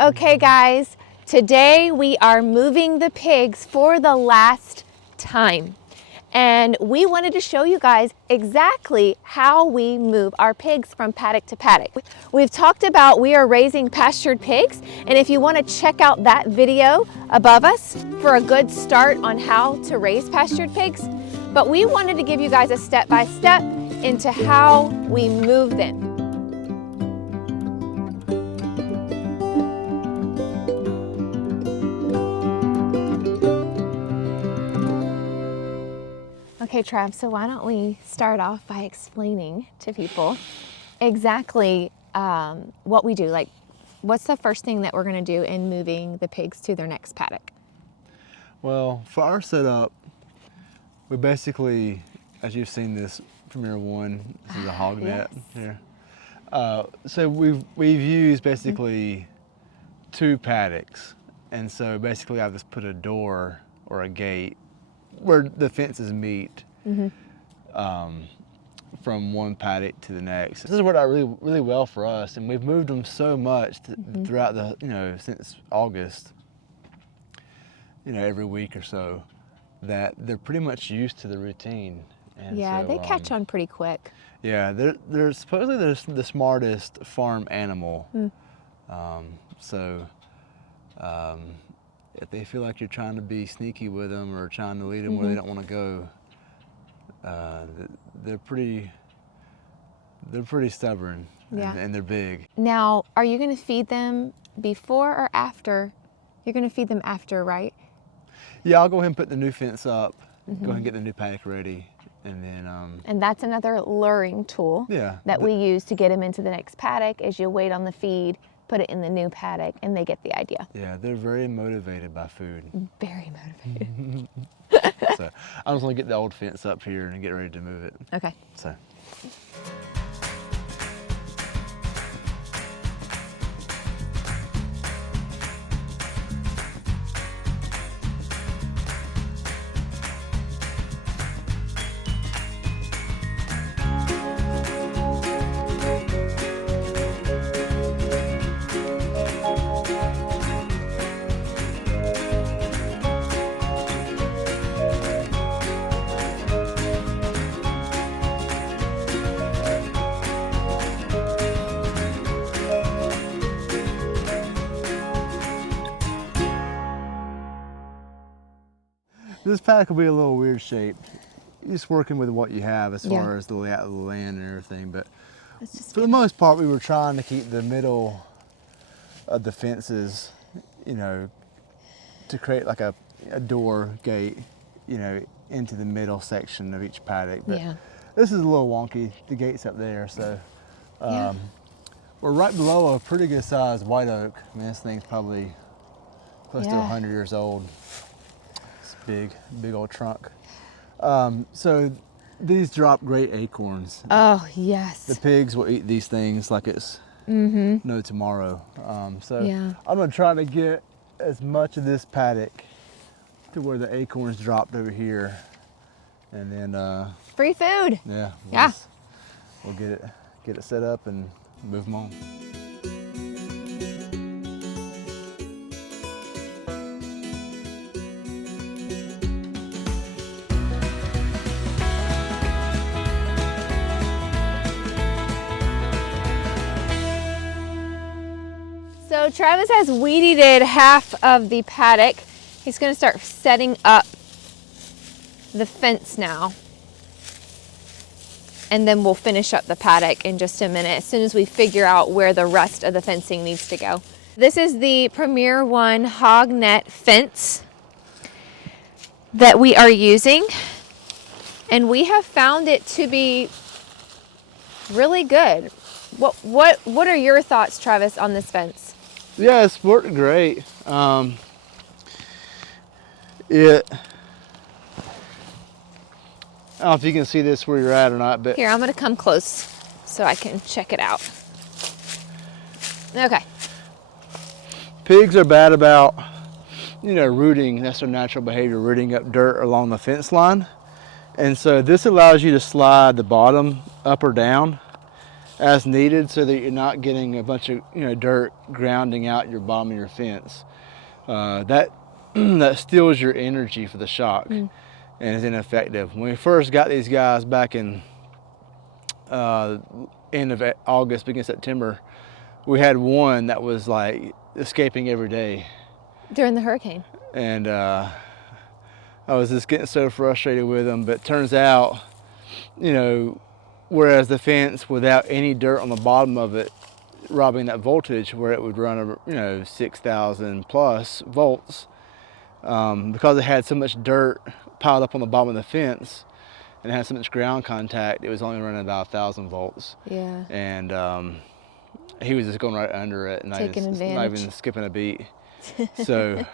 Okay guys, today we are moving the pigs for the last time. And we wanted to show you guys exactly how we move our pigs from paddock to paddock. We've talked about we are raising pastured pigs, and if you want to check out that video above us for a good start on how to raise pastured pigs, but we wanted to give you guys a step-by-step into how we move them. Okay, Trav, so why don't we start off by explaining to people exactly what we do. Like, what's the first thing that we're going to do in moving the pigs to their next paddock? Well, for our setup, we basically, as you've seen this from year one, this is a hog net here. So we've used basically two paddocks. And so basically I've just put a door or a gate where the fences meet from one paddock to the next. This has worked out really well for us, and we've moved them so much throughout the, since August, every week or so, that they're pretty much used to the routine. And yeah, so, they catch on pretty quick. Yeah, they're supposedly the smartest farm animal. If they feel like you're trying to be sneaky with them or trying to lead them where they don't want to go, they're pretty stubborn, and they're big. Now, are you going to feed them before or after? You're going to feed them after, right? Yeah, I'll go ahead and put the new fence up, go ahead and get the new paddock ready, and then... and that's another luring tool that we use to get them into the next paddock. Is you wait on the feed, put it in the new paddock, and they get the idea. Yeah, they're very motivated by food. Very motivated. So I'm just gonna get the old fence up here and get ready to move it. Okay. So. This paddock will be a little weird shaped. You're just working with what you have as far as the layout of the land and everything, but for the most part we were trying to keep the middle of the fences, to create like a door gate, into the middle section of each paddock. But this is a little wonky, the gate's up there, so we're right below a pretty good sized white oak. I mean, this thing's probably close to 100 years old. Big old trunk. So these drop great acorns. Oh, yes. The pigs will eat these things like it's no tomorrow. I'm gonna try to get as much of this paddock to where the acorns dropped over here, and then free food. We'll get it set up and move them on. So Travis has weed-eated half of the paddock. He's going to start setting up the fence now. And then we'll finish up the paddock in just a minute as soon as we figure out where the rest of the fencing needs to go. This is the Premier One hog net fence that we are using. And we have found it to be really good. What are your thoughts, Travis, on this fence? Yeah, it's worked great. I don't know if you can see this where you're at or not, but here, I'm gonna come close so I can check it out. Okay. Pigs are bad about, rooting. That's their natural behavior, rooting up dirt along the fence line. And so this allows you to slide the bottom up or down as needed, so that you're not getting a bunch of dirt grounding out your bottom of your fence. That that steals your energy for the shock and is ineffective. When we first got these guys back in end of August, beginning of September, we had one that was like escaping every day during the hurricane. And I was just getting so frustrated with them. But it turns out, whereas the fence without any dirt on the bottom of it, robbing that voltage where it would run 6,000 plus volts, because it had so much dirt piled up on the bottom of the fence and it had so much ground contact, it was only running about 1,000 volts. Yeah. And he was just going right under it and not even skipping a beat. So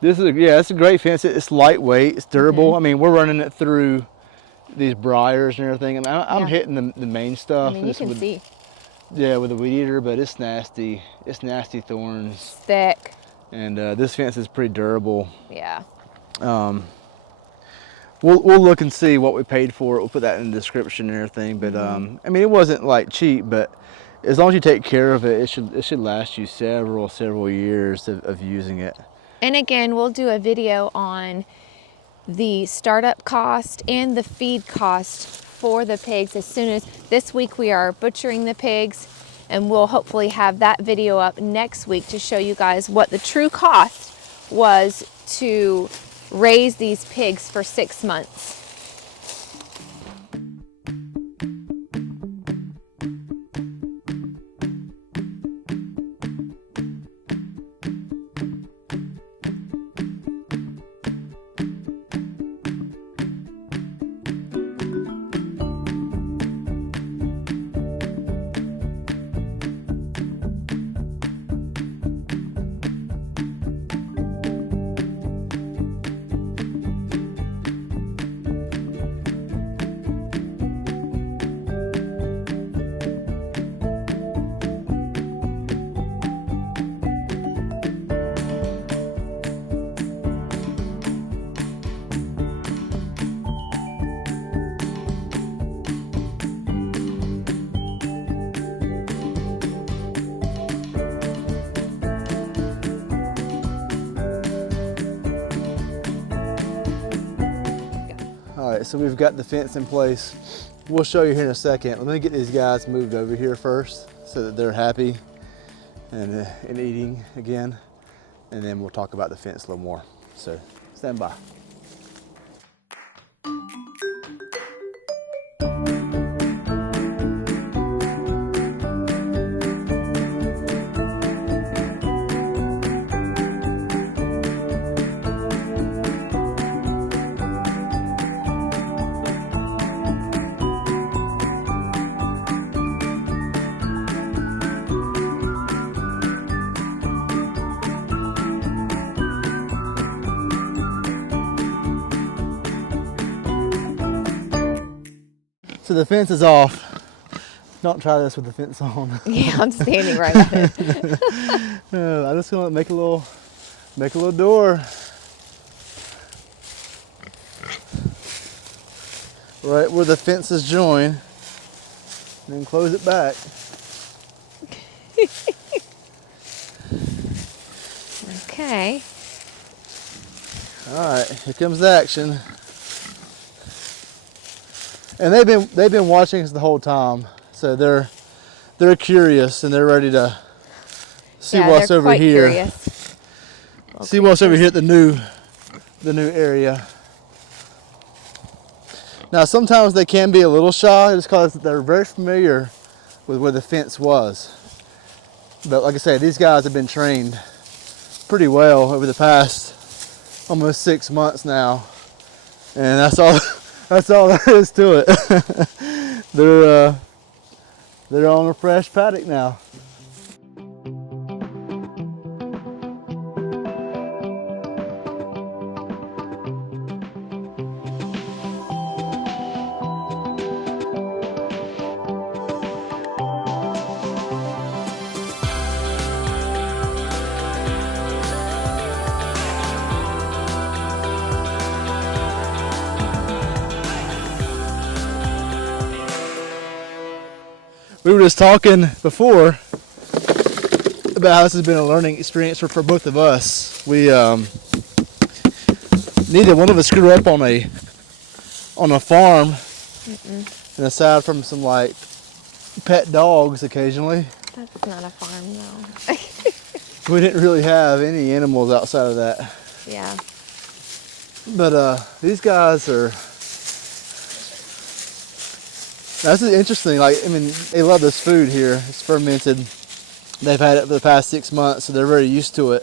this is it's a great fence. It's lightweight, it's durable. I mean, we're running it through these briars and everything, and I'm hitting the main stuff. I mean, you can see. Yeah, with a weed eater, but it's nasty. It's nasty thorns. Thick. And this fence is pretty durable. Yeah. We'll look and see what we paid for it. We'll put that in the description and everything. But I mean, it wasn't like cheap, but as long as you take care of it, it should last you several years of using it. And again, we'll do a video on the startup cost and the feed cost for the pigs as soon as this week we are butchering the pigs, and we'll hopefully have that video up next week to show you guys what the true cost was to raise these pigs for 6 months. All right, so we've got the fence in place. We'll show you here in a second. Let me get these guys moved over here first so that they're happy and eating again. And then we'll talk about the fence a little more. So stand by. So the fence is off. Don't try this with the fence on. Yeah, I'm standing right at it. I'm just gonna make a little door. Right where the fences join, and then close it back. Okay. All right, here comes the action. And they've been watching us the whole time, so they're curious and they're ready to see what's over here. Curious. See what's over here at the new area. Now sometimes they can be a little shy just because they're very familiar with where the fence was. But like I said, these guys have been trained pretty well over the past almost 6 months now, and that's all. That's all there is to it. They're on a fresh paddock now. we were just talking before about how this has been a learning experience for both of us. We neither one of us grew up on a farm, and aside from some like pet dogs occasionally, That's not a farm though. we didn't really have any animals outside of that. Yeah. But these guys are. This is interesting. Like, I mean, they love this food here. It's fermented. They've had it for the past 6 months, so they're very used to it.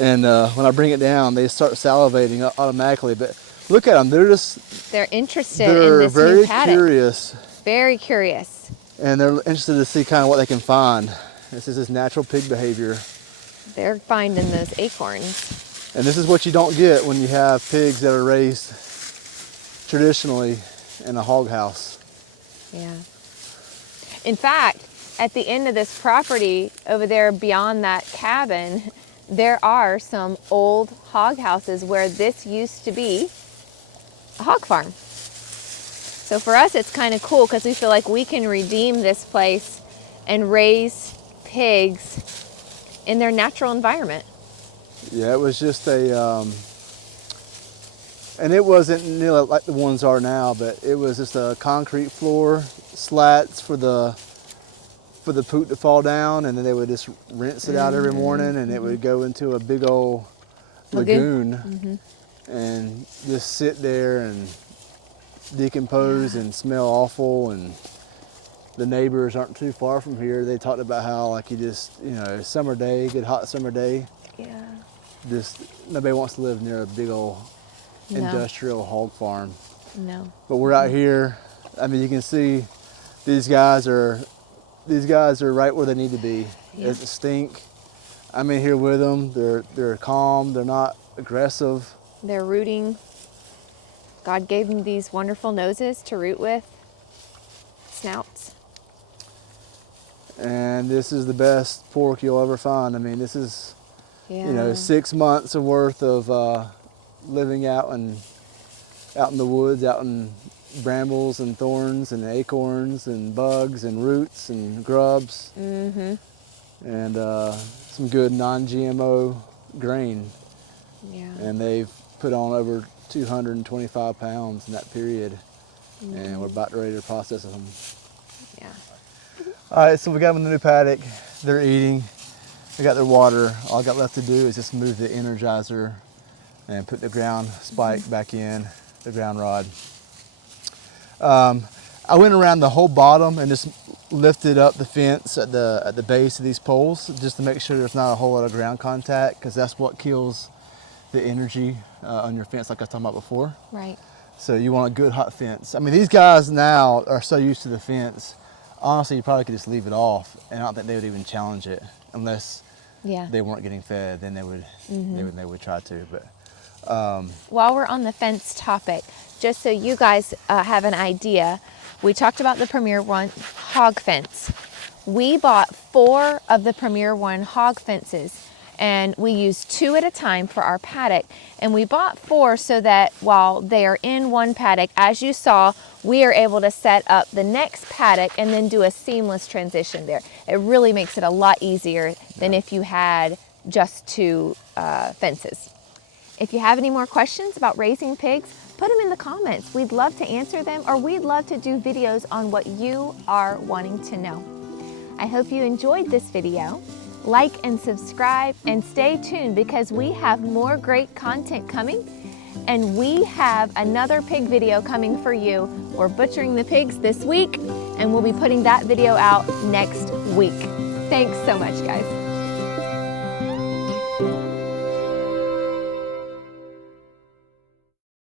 And when I bring it down, they start salivating automatically. But look at them. They're interested in this very new paddock. curious. Very curious. And they're interested to see kind of what they can find. This is natural pig behavior. They're finding those acorns. And this is what you don't get when you have pigs that are raised traditionally in a hog house. Yeah. In fact, at the end of this property over there beyond that cabin, there are some old hog houses where this used to be a hog farm. So for us, it's kind of cool because we feel like we can redeem this place and raise pigs in their natural environment. Yeah, it was just and it wasn't nearly like the ones are now, but it was just a concrete floor, slats for the poop to fall down, and then they would just rinse it out every morning, and it would go into a big old lagoon, and just sit there and decompose and smell awful. And the neighbors aren't too far from here. They talked about how, like, you just, summer day, good hot summer day, just nobody wants to live near a big old industrial hog farm. No. But we're out here. I mean, you can see these guys are right where they need to be. Yeah. It doesn't stink. I'm in here with them. They're calm. They're not aggressive. They're rooting. God gave them these wonderful noses to root with, snouts. And this is the best pork you'll ever find. I mean, this is 6 months of worth of living out in the woods, out in brambles and thorns and acorns and bugs and roots and grubs, and some good non-GMO grain. Yeah. And they've put on over 225 pounds in that period, and we're about ready to process them. Yeah. All right, so we got them in the new paddock. They're eating. They got their water. All I got left to do is just move the energizer and put the ground spike back in, the ground rod. I went around the whole bottom and just lifted up the fence at the base of these poles just to make sure there's not a whole lot of ground contact, because that's what kills the energy on your fence, like I was talking about before. Right. So you want a good hot fence. I mean, these guys now are so used to the fence. Honestly, you probably could just leave it off, and I don't think they would even challenge it unless they weren't getting fed. Then they would try to. But while we're on the fence topic, just so you guys have an idea, we talked about the Premier One hog fence. We bought 4 of the Premier One hog fences, and we used 2 at a time for our paddock. And we bought 4 so that while they are in one paddock, as you saw, we are able to set up the next paddock and then do a seamless transition there. It really makes it a lot easier than if you had just 2 fences. If you have any more questions about raising pigs, put them in the comments. We'd love to answer them, or we'd love to do videos on what you are wanting to know. I hope you enjoyed this video. Like and subscribe, and stay tuned because we have more great content coming, and we have another pig video coming for you. We're butchering the pigs this week, and we'll be putting that video out next week. Thanks so much, guys.